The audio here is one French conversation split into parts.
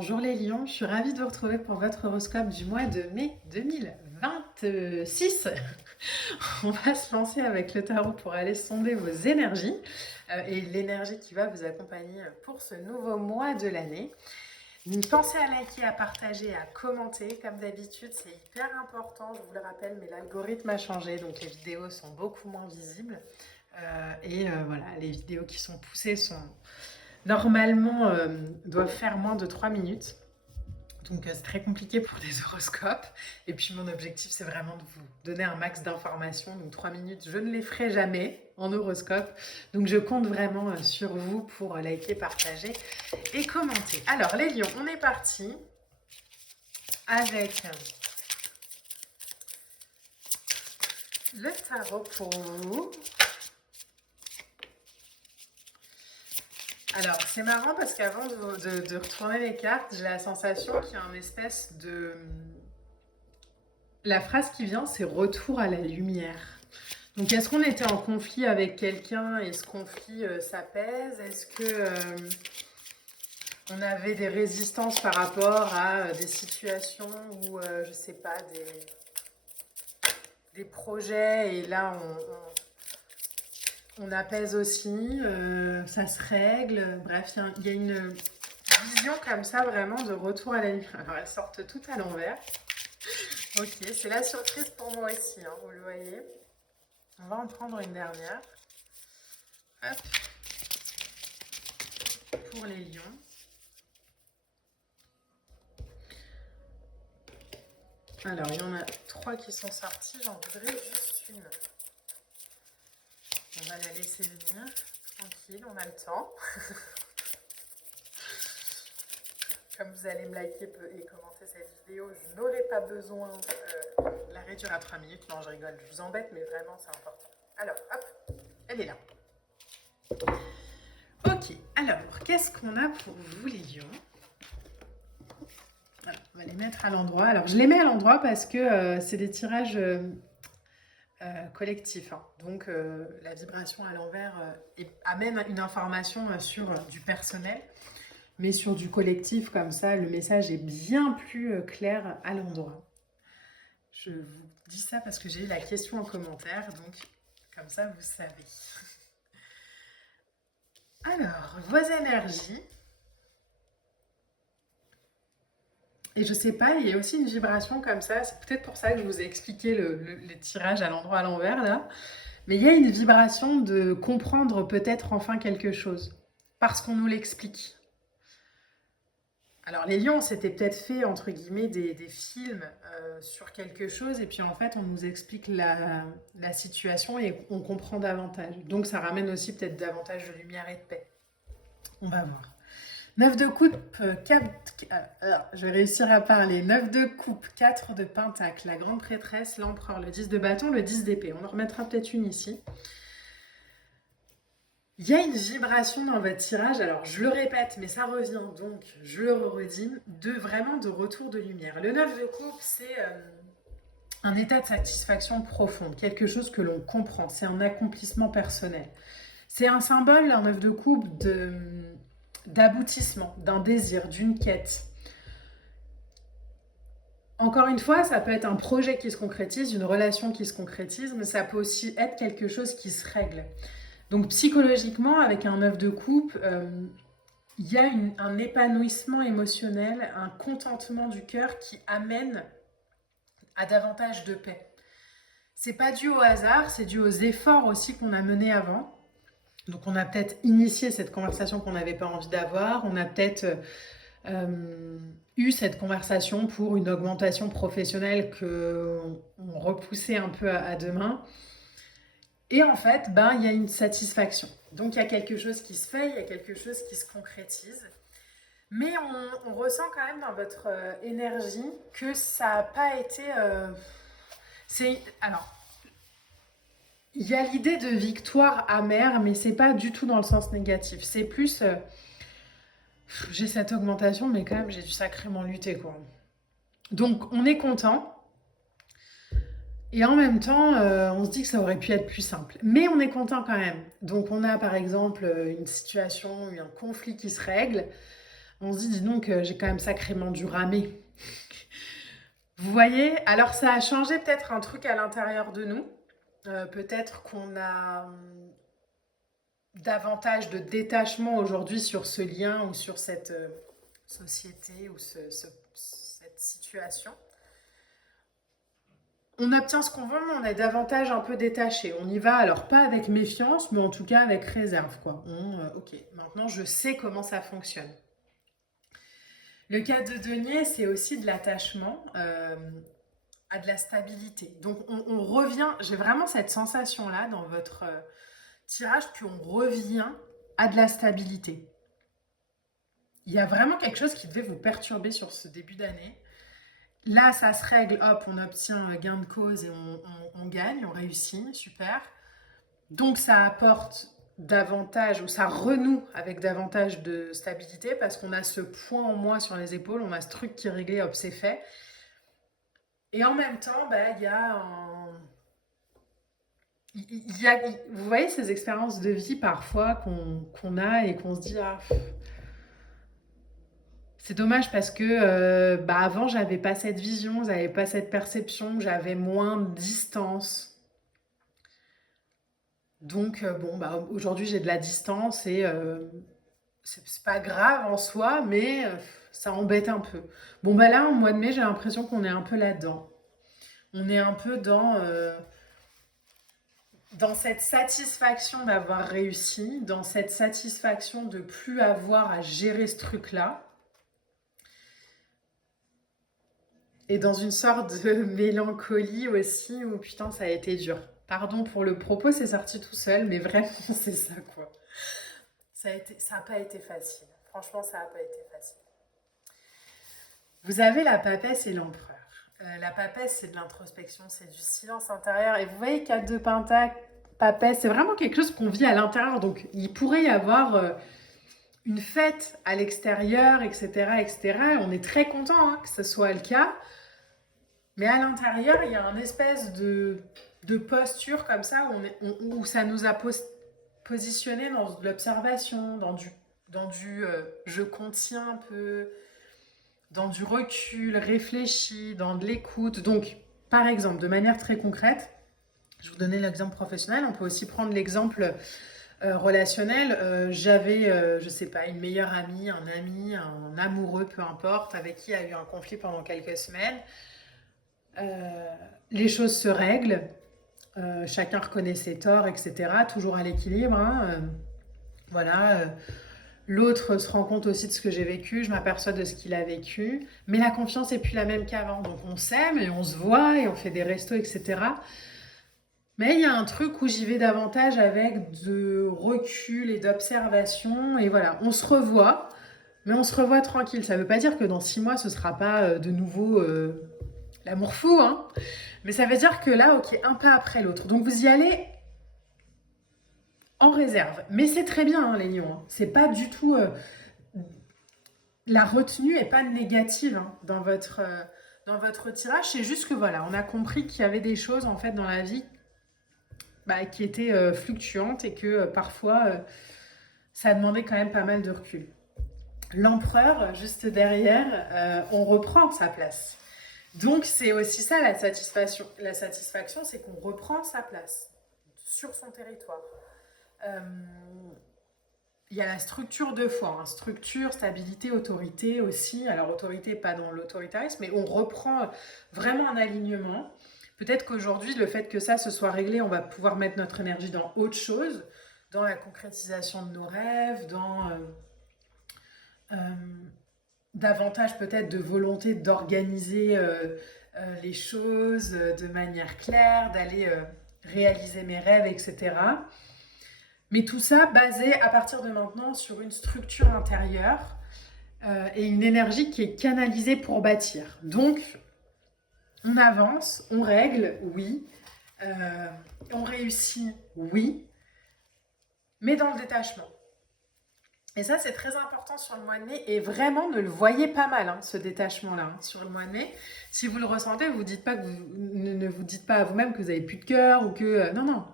Bonjour les lions, je suis ravie de vous retrouver pour votre horoscope du mois de mai 2026. On va se lancer avec le tarot pour aller sonder vos énergies et l'énergie qui va vous accompagner pour ce nouveau mois de l'année. Pensez à liker, à partager, à commenter. Comme d'habitude, c'est hyper important, je vous le rappelle, mais l'algorithme a changé, donc les vidéos sont beaucoup moins visibles. Voilà, les vidéos qui sont poussées sont normalement doivent faire moins de 3 minutes. Donc c'est très compliqué pour des horoscopes. Et puis mon objectif, c'est vraiment de vous donner un max d'informations. Donc 3 minutes, je ne les ferai jamais en horoscope. Donc je compte vraiment sur vous pour liker, partager et commenter. Alors les lions, on est parti avec le tarot pour vous. Alors, c'est marrant parce qu'avant de retourner les cartes, j'ai la sensation qu'il y a une espèce de... La phrase qui vient, c'est retour à la lumière. Donc, est-ce qu'on était en conflit avec quelqu'un et ce conflit s'apaise? Est-ce que on avait des résistances par rapport à des situations où, je sais pas, des projets et là, on apaise aussi, ça se règle. Bref, il y a une vision comme ça, vraiment, de retour à la lumière. Alors, elles sortent toutes à l'envers. Ok, c'est la surprise pour moi aussi, hein, vous le voyez. On va en prendre une dernière. Hop. Pour les lions. Alors, il y en a 3 qui sont sortis. J'en voudrais juste une. On va la laisser venir. Tranquille, on a le temps. Comme vous allez me liker et commenter cette vidéo, je n'aurai pas besoin de la réduire à 3 minutes. Non, je rigole, je vous embête, mais vraiment, c'est important. Alors, hop, elle est là. Ok, alors, qu'est-ce qu'on a pour vous, les lions? Alors, on va les mettre à l'endroit. Alors, je les mets à l'endroit parce que c'est des tirages collectifs. Hein. Donc, la vibration à l'envers amène une information sur du personnel. Mais sur du collectif comme ça, le message est bien plus clair à l'endroit. Je vous dis ça parce que j'ai eu la question en commentaire, donc comme ça vous savez. Alors, vos énergies. Et je sais pas, il y a aussi une vibration comme ça, c'est peut-être pour ça que je vous ai expliqué les tirages à l'endroit à l'envers là. Mais il y a une vibration de comprendre peut-être enfin quelque chose, parce qu'on nous l'explique. Alors les lions, c'était peut-être fait, entre guillemets, des films sur quelque chose, et puis en fait, on nous explique la situation et on comprend davantage. Donc ça ramène aussi peut-être davantage de lumière et de paix. On va voir. 9 de coupe, 4... je vais réussir à parler. 9 de coupe, 4 de pentacle, la grande prêtresse, l'empereur, le 10 de bâton, le 10 d'épée. On en remettra peut-être une ici. Il y a une vibration dans votre tirage, alors je le répète, mais ça revient, donc je le redis, vraiment de retour de lumière. Le 9 de coupe, c'est un état de satisfaction profonde, quelque chose que l'on comprend, c'est un accomplissement personnel. C'est un symbole, un 9 de coupe, d'aboutissement, d'un désir, d'une quête. Encore une fois, ça peut être un projet qui se concrétise, une relation qui se concrétise, mais ça peut aussi être quelque chose qui se règle. Donc psychologiquement, avec un 9 de coupe, il y a un épanouissement émotionnel, un contentement du cœur qui amène à davantage de paix. C'est pas dû au hasard, c'est dû aux efforts aussi qu'on a menés avant. Donc on a peut-être initié cette conversation qu'on n'avait pas envie d'avoir, on a peut-être eu cette conversation pour une augmentation professionnelle qu'on repoussait un peu à demain. Et en fait, il y a une satisfaction. Donc, il y a quelque chose qui se fait, il y a quelque chose qui se concrétise. Mais on ressent quand même dans votre énergie que ça n'a pas été... Alors, il y a l'idée de victoire amère, mais c'est pas du tout dans le sens négatif. C'est plus... j'ai cette augmentation, mais quand même, j'ai dû sacrément lutter, quoi. Donc, on est content. Et en même temps, on se dit que ça aurait pu être plus simple. Mais on est content quand même. Donc on a par exemple une situation, un conflit qui se règle. On se dit, dis donc, j'ai quand même sacrément dû ramer. Vous voyez? Alors ça a changé peut-être un truc à l'intérieur de nous. Peut-être qu'on a davantage de détachement aujourd'hui sur ce lien ou sur cette société ou cette situation. On obtient ce qu'on veut, mais on est davantage un peu détaché. On y va, alors pas avec méfiance, mais en tout cas avec réserve, quoi. Ok, maintenant je sais comment ça fonctionne. Le cas de denier, c'est aussi de l'attachement à de la stabilité. Donc on revient, j'ai vraiment cette sensation-là dans votre tirage, qu'on revient à de la stabilité. Il y a vraiment quelque chose qui devait vous perturber sur ce début d'année. Là, ça se règle, hop, on obtient gain de cause et on gagne, on réussit, super. Donc ça apporte davantage, ou ça renoue avec davantage de stabilité parce qu'on a ce poids en moins sur les épaules, on a ce truc qui est réglé, hop, c'est fait. Et en même temps, il y a un... vous voyez ces expériences de vie parfois qu'on a et qu'on se dit, ah, c'est dommage parce que avant, j'avais pas cette vision, j'avais pas cette perception, j'avais moins de distance. Donc, aujourd'hui, j'ai de la distance et c'est pas grave en soi, mais ça embête un peu. Là, en mois de mai, j'ai l'impression qu'on est un peu là-dedans. On est un peu dans cette satisfaction d'avoir réussi, dans cette satisfaction de plus avoir à gérer ce truc-là. Et dans une sorte de mélancolie aussi, où putain, ça a été dur. Pardon pour le propos, c'est sorti tout seul, mais vraiment, c'est ça, quoi. Ça n'a pas été facile. Franchement, ça n'a pas été facile. Vous avez la papesse et l'empereur. La papesse, c'est de l'introspection, c'est du silence intérieur. Et vous voyez, 4 de pentacle, papesse, c'est vraiment quelque chose qu'on vit à l'intérieur. Donc, il pourrait y avoir une fête à l'extérieur, etc., etc. On est très content que ce soit le cas. Mais à l'intérieur, il y a une espèce de posture comme ça où ça nous a positionné dans l'observation, dans du je contiens un peu, dans du recul réfléchi, dans de l'écoute. Donc, par exemple, de manière très concrète, je vous donnais l'exemple professionnel, on peut aussi prendre l'exemple relationnel. J'avais, je sais pas, une meilleure amie, un ami, un amoureux, peu importe, avec qui il y a eu un conflit pendant quelques semaines. Les choses se règlent, chacun reconnaît ses torts, etc. Toujours à l'équilibre. Voilà. L'autre se rend compte aussi de ce que j'ai vécu, je m'aperçois de ce qu'il a vécu. Mais la confiance n'est plus la même qu'avant. Donc on s'aime et on se voit et on fait des restos, etc. Mais il y a un truc où j'y vais davantage avec de recul et d'observation. Et voilà, on se revoit, mais on se revoit tranquille. Ça ne veut pas dire que dans 6 mois, ce ne sera pas de nouveau l'amour fou, hein. Mais ça veut dire que là, ok, un pas après l'autre. Donc vous y allez en réserve. Mais c'est très bien, hein, les lions. Hein. C'est pas du tout... la retenue n'est pas négative dans votre tirage. C'est juste que voilà, on a compris qu'il y avait des choses en fait dans la vie qui étaient fluctuantes et que parfois, ça demandait quand même pas mal de recul. L'empereur, juste derrière, on reprend sa place. Donc, c'est aussi ça la satisfaction. La satisfaction, c'est qu'on reprend sa place sur son territoire. Il y a la structure de foi, structure, stabilité, autorité aussi. Alors, autorité, pas dans l'autoritarisme, mais on reprend vraiment un alignement. Peut-être qu'aujourd'hui, le fait que ça se soit réglé, on va pouvoir mettre notre énergie dans autre chose, dans la concrétisation de nos rêves, dans davantage peut-être de volonté d'organiser les choses de manière claire, d'aller réaliser mes rêves, etc. Mais tout ça basé à partir de maintenant sur une structure intérieure et une énergie qui est canalisée pour bâtir. Donc, on avance, on règle, oui. On réussit, oui. Mais dans le détachement. Et ça, c'est très important sur le mois de mai. Et vraiment, ne le voyez pas mal, ce détachement-là, sur le mois de mai. Si vous le ressentez, vous dites pas que ne vous dites pas à vous-même que vous n'avez plus de cœur ou que... non, non.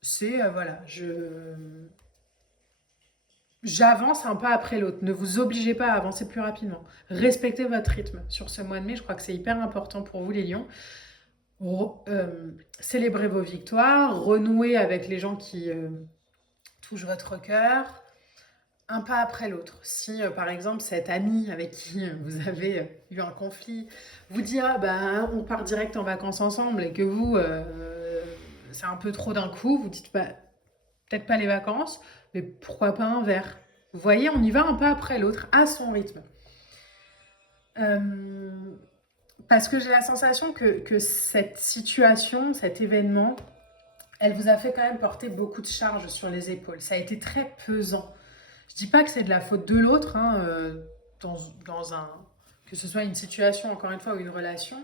C'est, voilà, j'avance un pas après l'autre. Ne vous obligez pas à avancer plus rapidement. Respectez votre rythme sur ce mois de mai. Je crois que c'est hyper important pour vous, les lions. Célébrez vos victoires, renouez avec les gens qui touchent votre cœur, un pas après l'autre. Si, par exemple, cet ami avec qui vous avez eu un conflit vous dit ah, bah, on part direct en vacances ensemble et que vous, c'est un peu trop d'un coup, vous dites bah, peut-être pas les vacances, mais pourquoi pas un verre. Vous voyez, on y va un pas après l'autre, à son rythme. Parce que j'ai la sensation que cette situation, cet événement, elle vous a fait quand même porter beaucoup de charges sur les épaules. Ça a été très pesant. Je dis pas que c'est de la faute de l'autre, hein, dans un, que ce soit une situation, encore une fois, ou une relation.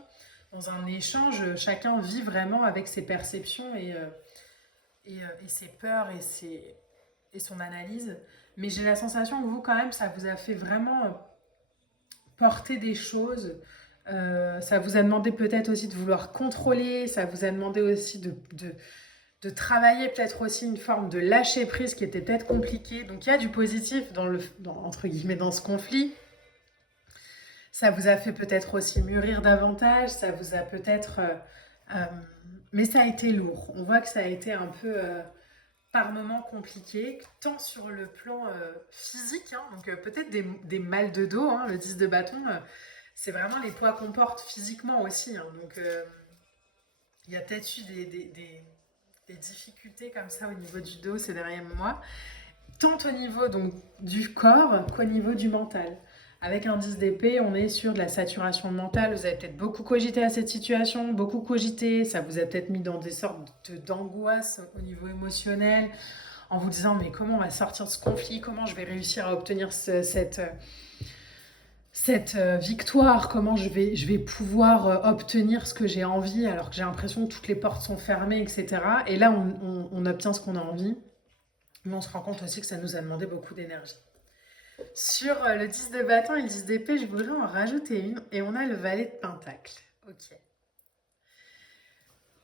Dans un échange, chacun vit vraiment avec ses perceptions et ses peurs et son analyse. Mais j'ai la sensation que vous, quand même, ça vous a fait vraiment porter des choses. Ça vous a demandé peut-être aussi de vouloir contrôler, ça vous a demandé aussi de travailler peut-être aussi une forme de lâcher prise qui était peut-être compliquée. Donc il y a du positif entre guillemets dans ce conflit. Ça vous a fait peut-être aussi mûrir davantage, ça vous a peut-être... mais ça a été lourd. On voit que ça a été un peu par moments compliqué, tant sur le plan physique, hein, donc peut-être des mal de dos, hein, le 10 de bâton, c'est vraiment les poids qu'on porte physiquement aussi. Hein, donc il y a peut-être eu des difficultés comme ça au niveau du dos ces derniers mois, tant au niveau donc, du corps qu'au niveau du mental. Avec un 10 d'épée, on est sur de la saturation mentale. Vous avez peut-être beaucoup cogité à cette situation, beaucoup cogité. Ça vous a peut-être mis dans des sortes d'angoisse au niveau émotionnel, en vous disant mais comment on va sortir de ce conflit, comment je vais réussir à obtenir cette victoire, comment je vais pouvoir obtenir ce que j'ai envie alors que j'ai l'impression que toutes les portes sont fermées, etc. Et là, on obtient ce qu'on a envie, mais on se rend compte aussi que ça nous a demandé beaucoup d'énergie. Sur le 10 de bâton et le 10 d'épée, je voudrais en rajouter une, et on a le valet de pentacle. Ok.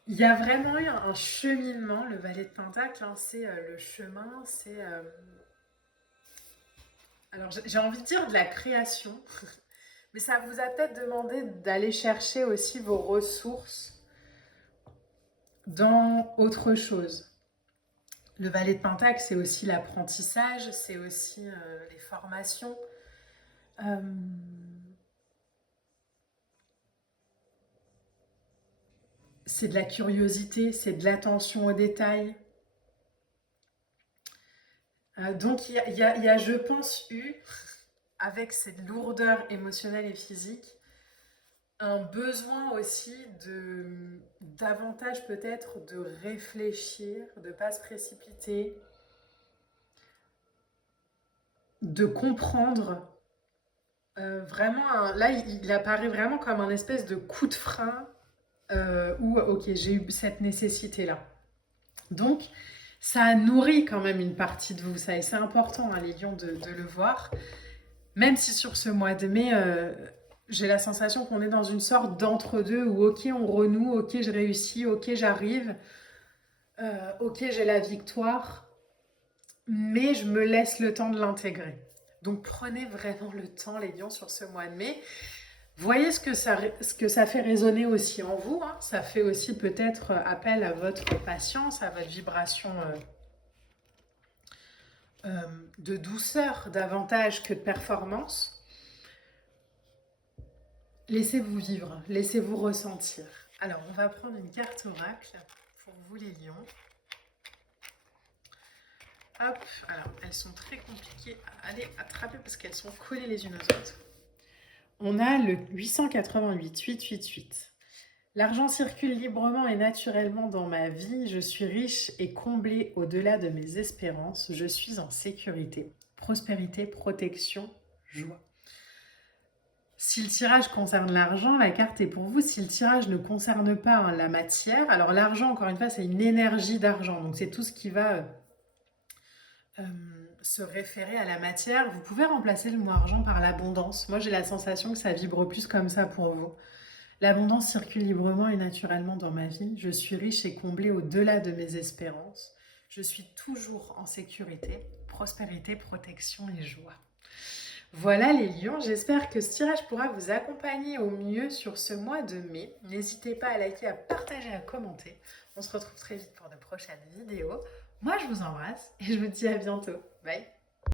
Il y a vraiment eu un cheminement, le valet de pentacle, hein, c'est le chemin, c'est... alors j'ai envie de dire de la création, mais ça vous a peut-être demandé d'aller chercher aussi vos ressources dans autre chose. Le valet de pentacle, c'est aussi l'apprentissage, c'est aussi les formations. Euh, c'est de la curiosité, c'est de l'attention aux détails. Donc il y a, je pense, avec cette lourdeur émotionnelle et physique, un besoin aussi de davantage peut-être de réfléchir, de ne pas se précipiter, de comprendre. Vraiment, là, il apparaît vraiment comme un espèce de coup de frein où, ok, j'ai eu cette nécessité-là. Donc, ça nourrit quand même une partie de vous, ça, et c'est important, hein, les lions, de le voir. Même si sur ce mois de mai, j'ai la sensation qu'on est dans une sorte d'entre-deux où, ok, on renoue, ok, je réussis, ok, j'arrive, ok, j'ai la victoire, mais je me laisse le temps de l'intégrer. Donc, prenez vraiment le temps, les lions, sur ce mois de mai. Voyez ce que ça fait résonner aussi en vous. Hein. Ça fait aussi peut-être appel à votre patience, à votre vibration de douceur davantage que de performance. Laissez-vous vivre, laissez-vous ressentir. Alors, on va prendre une carte oracle pour vous les lions. Hop, alors elles sont très compliquées à aller attraper parce qu'elles sont collées les unes aux autres. On a le 888, 888. L'argent circule librement et naturellement dans ma vie. Je suis riche et comblée au-delà de mes espérances. Je suis en sécurité, prospérité, protection, joie. Si le tirage concerne l'argent, la carte est pour vous. Si le tirage ne concerne pas la matière, alors l'argent, encore une fois, c'est une énergie d'argent. Donc c'est tout ce qui va se référer à la matière. Vous pouvez remplacer le mot argent par l'abondance. Moi, j'ai la sensation que ça vibre plus comme ça pour vous. L'abondance circule librement et naturellement dans ma vie. Je suis riche et comblée au-delà de mes espérances. Je suis toujours en sécurité, prospérité, protection et joie. Voilà les lions, j'espère que ce tirage pourra vous accompagner au mieux sur ce mois de mai. N'hésitez pas à liker, à partager, à commenter. On se retrouve très vite pour de prochaines vidéos. Moi, je vous embrasse et je vous dis à bientôt. Bye!